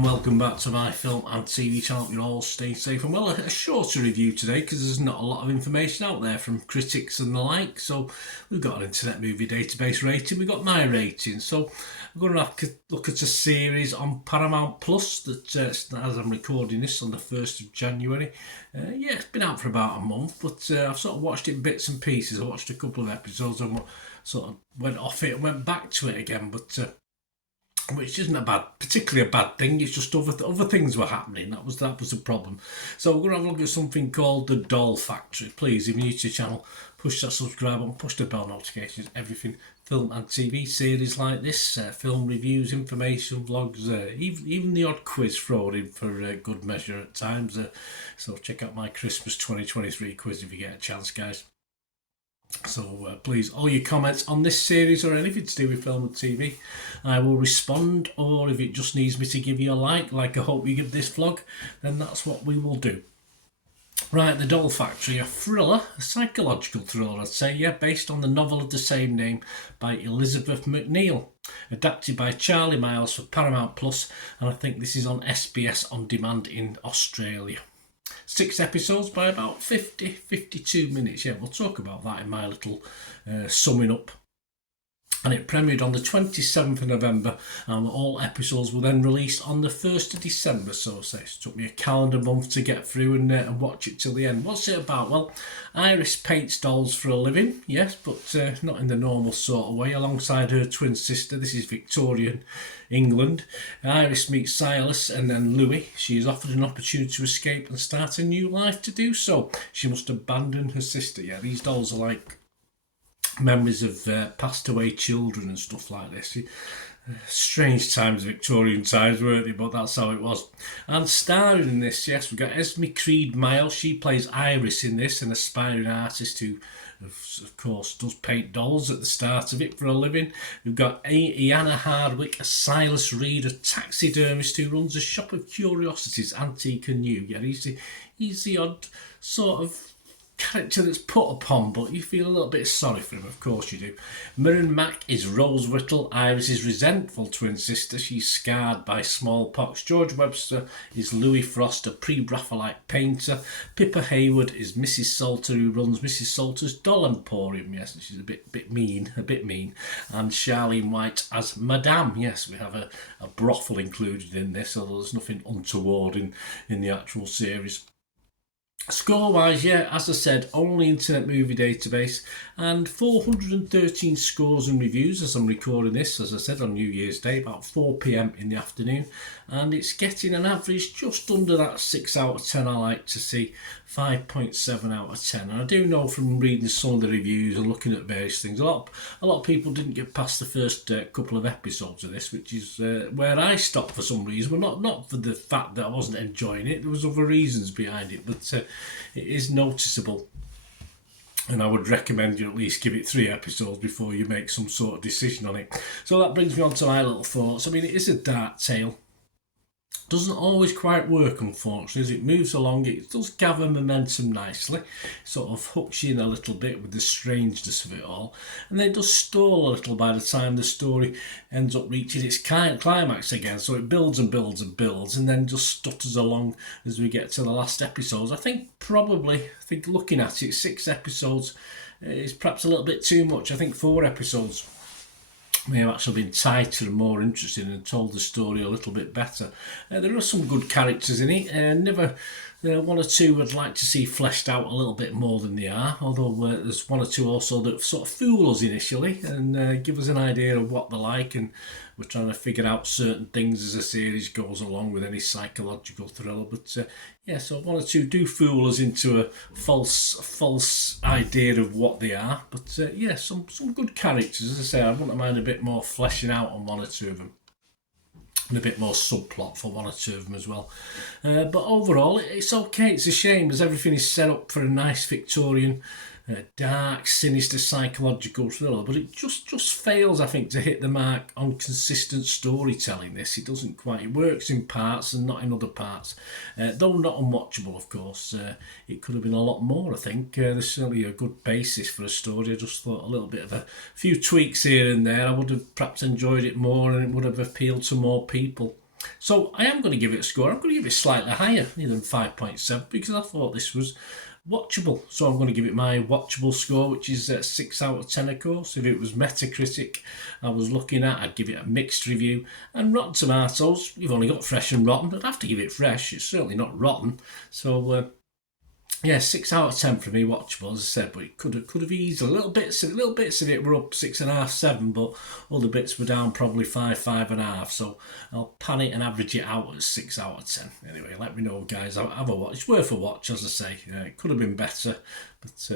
and welcome back to my film and TV channel. You're all staying safe and well. A shorter review today because there's not a lot of information out there from critics and the like. So we've got an Internet Movie Database rating, we've got my rating. So we're going to look at a series on Paramount Plus that, as I'm recording this on the 1st of January, it's been out for about a month, but I've sort of watched it in bits and pieces. I watched a couple of episodes and sort of went off it and went back to it again, but which isn't particularly a bad thing. It's just other things were happening. That was the problem. So we're going to have a look at something called The Doll Factory. Please, if you're new to the channel, push that subscribe button, push the bell notifications, everything film and TV series like this, film reviews, information, vlogs, even the odd quiz thrown in for good measure at times. So check out my Christmas 2023 quiz if you get a chance, guys. So please, all your comments on this series or anything to do with film and TV, I will respond, or if it just needs me to give you a like I hope you give this vlog, then that's what we will do. Right, The Doll Factory, a thriller, a psychological thriller I'd say, yeah, based on the novel of the same name by Elizabeth McNeil, adapted by Charlie Miles for Paramount Plus, and I think this is on SBS On Demand in Australia. 6 episodes by about 50-52 minutes. Yeah, we'll talk about that in my little summing up. And it premiered on the 27th of November, and all episodes were then released on the 1st of December. So it took me a calendar month to get through and watch it till the end. What's it about? Well, Iris paints dolls for a living, yes, but not in the normal sort of way, alongside her twin sister. This is Victorian England. Iris meets Silas and then Louis. She is offered an opportunity to escape and start a new life. To do so, she must abandon her sister. Yeah, these dolls are like memories of passed away children and stuff like this. Strange times, Victorian times, weren't they? But that's how it was. And starring in this, yes, we've got Esme Creed Miles. She plays Iris in this, an aspiring artist who, of course, does paint dolls at the start of it for a living. We've got Iana Hardwick, a Silas Reed, a taxidermist who runs a shop of curiosities, antique and new. Yeah, he's the odd sort of character that's put upon, but you feel a little bit sorry for him, of course you do. Mirren Mack is Rose Whittle, Iris's resentful twin sister. She's scarred by smallpox. George Webster is Louis Frost, a pre-Raphaelite painter. Pippa Hayward is Mrs. Salter, who runs Mrs. Salter's Doll Emporium. Yes, she's a bit mean. And Charlene White as Madame. Yes, we have a brothel included in this, although there's nothing untoward in the actual series. Score-wise, yeah, as I said, only Internet Movie Database, and 413 scores and reviews as I'm recording this, as I said, on New Year's Day, about 4 PM in the afternoon, and it's getting an average just under that 6 out of 10 I like to see, 5.7 out of 10. And I do know from reading some of the reviews and looking at various things, a lot of people didn't get past the first couple of episodes of this, which is where I stopped for some reason. Well, not for the fact that I wasn't enjoying it, there was other reasons behind it, but it is noticeable, and I would recommend you at least give it 3 episodes before you make some sort of decision on it. So that brings me on to my little thoughts. I mean, it is a dark tale. Doesn't always quite work, unfortunately. As it moves along, it does gather momentum nicely, sort of hooks you in a little bit with the strangeness of it all, and then it does stall a little by the time the story ends up reaching its climax again. So it builds and builds and builds, and then just stutters along as we get to the last episodes. I think looking at it, 6 episodes is perhaps a little bit too much. I think 4 episodes may have actually been tighter and more interesting and told the story a little bit better. There are some good characters in it. Never one or two I'd like to see fleshed out a little bit more than they are, although there's one or two also that sort of fool us initially and give us an idea of what they're like, and we're trying to figure out certain things as the series goes along with any psychological thriller. But yeah, so one or two do fool us into a false idea of what they are. But yeah, some good characters. As I say, I wouldn't mind a bit more fleshing out on one or two of them, and a bit more subplot for one or two of them as well. But overall, it's okay. It's a shame as everything is set up for a nice Victorian, dark, sinister psychological thriller, but it just fails, I think, to hit the mark on consistent storytelling. It doesn't quite. It works in parts and not in other parts, though not unwatchable, of course. It could have been a lot more, I think. There's certainly a good basis for a story. I just thought a little bit of a few tweaks here and there, I would have perhaps enjoyed it more and it would have appealed to more people. So I am going to give it a score. I'm going to give it slightly higher than 5.7 because I thought this was watchable. So I'm going to give it my watchable score, which is 6 out of 10, of course. If it was Metacritic I was looking at, I'd give it a mixed review. And Rotten Tomatoes, you've only got fresh and rotten. I'd have to give it fresh. It's certainly not rotten. So yeah, 6 out of 10 for me, watchable, as I said, but it could have eased a little bits of it were up 6.5, 7, but other bits were down probably 5, 5.5. So I'll pan it and average it out at 6 out of 10. Anyway, let me know, guys. Have a watch. It's worth a watch, as I say. It could have been better, but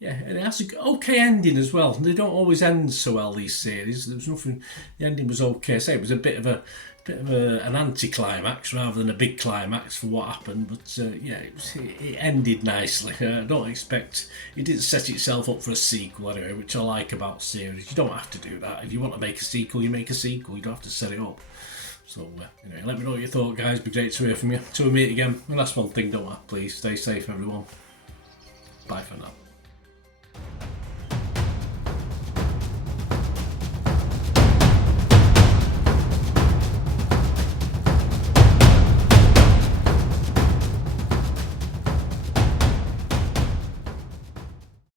yeah, and it has an okay ending as well. They don't always end so well, these series. There was nothing. The ending was okay. I say it was a bit of an anticlimax rather than a big climax for what happened, but yeah, it ended nicely. I don't expect it didn't set itself up for a sequel anyway, which I like about series. You don't have to do that. If you want to make a sequel, you make a sequel. You don't have to set it up. So anyway, let me know what you thought, guys. It'd be great to hear from you. Till we meet again. And that's one thing, don't I? Please stay safe, everyone. Bye for now.